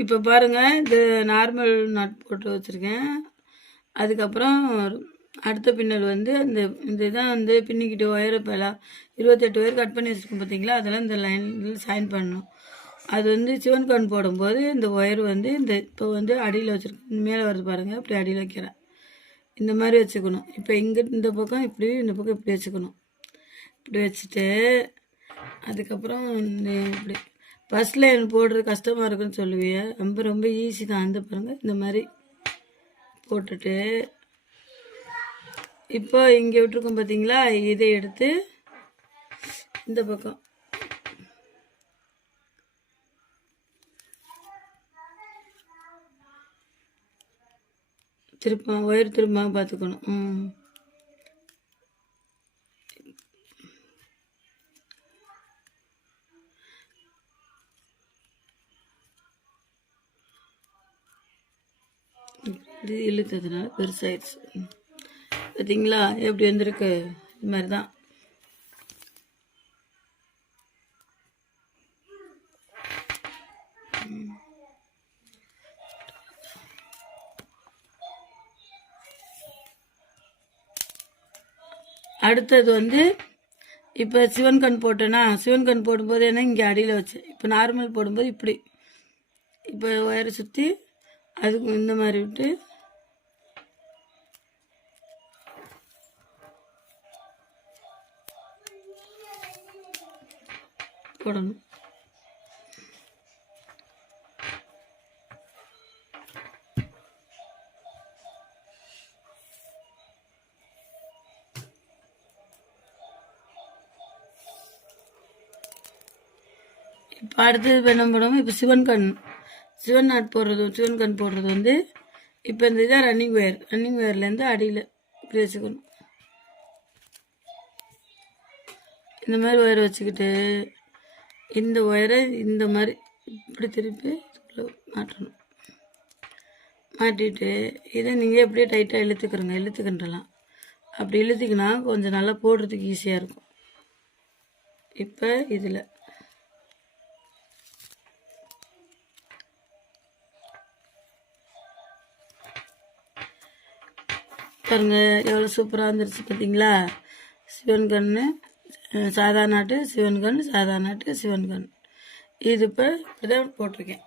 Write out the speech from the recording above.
இப்போ பாருங்கள், இது நார்மல் நட் போட்டு வச்சுருக்கேன். அதுக்கப்புறம் அடுத்த பின்னல் வந்து இந்த இதான் வந்து பின்னிக்கிட்டு ஒயர் இப்போலாம் 28 ஒயர் கட் பண்ணி வச்சுருக்கோம் பார்த்தீங்களா, அதெல்லாம் இந்த லைனில் சைன் பண்ணணும். அது வந்து சிவன் கண் போடும்போது இந்த ஒயர் வந்து இப்போ வந்து அடியில் வச்சுருக்கேன், மேலே வருது பாருங்கள், இப்படி அடியில் வைக்கிறேன். இந்த மாதிரி வச்சுக்கணும். இப்போ இந்த பக்கம் இப்படி, இந்த பக்கம் இப்படி வச்சுக்கணும். இப்படி வச்சுட்டு அதுக்கப்புறம் இப்படி ஃபஸ்ட் லைன் போடுறது கஷ்டமாக இருக்குன்னு சொல்லுவீங்க, ரொம்ப ரொம்ப ஈஸி தான். அந்த பாருங்கள், இந்த மாதிரி போட்டுட்டு இப்போ இங்கே விட்டுருக்கோம் பார்த்தீங்களா, இதை எடுத்து இந்த பக்கம் ஒயர் திரும்ப பார்த்துக்கணும். இது இழுத்ததுனால பெருசாயிடுச்சு பார்த்தீங்களா, எப்படி வந்திருக்கு. இது மாதிரி தான். அடுத்தது வந்து இப்போ சிவன் கண் போட்டேன்னா, சிவன் கண் போடும்போது என்ன இங்கே அடியில் வச்சேன். இப்போ நார்மல் போடும்போது இப்படி, இப்போ ஒயரை சுற்றி அதுக்கு இந்த மாதிரி விட்டு போடணும். இப்போ அடுத்தது என்ன போடுவோம், இப்போ சிவன் நாட் போடுறது, சிவன் கண் போடுறது வந்து இப்போ இந்த இதான் ரன்னிங் ஒயர்லேருந்து அடியில் இப்படி வச்சுக்கணும். இந்த மாதிரி ஒயரை வச்சுக்கிட்டு இந்த ஒயரை இந்த மாதிரி இப்படி திருப்பி மாட்டணும். மாட்டிட்டு இதை நீங்கள் எப்படியே டைட்டாக இழுத்துக்கின்றலாம். அப்படி இழுத்திக்கினா கொஞ்சம் நல்லா போடுறதுக்கு ஈஸியாக இருக்கும். இப்போ இதில் பாருங்க, எவ்வளோ சூப்பராக வந்துருச்சு பார்த்தீங்களா. சிவன் கண், சாதா நாட்டு, சிவன் கண், சாதா நாட்டு, சிவன் கண். இது இப்போ இதை போட்டிருக்கேன்.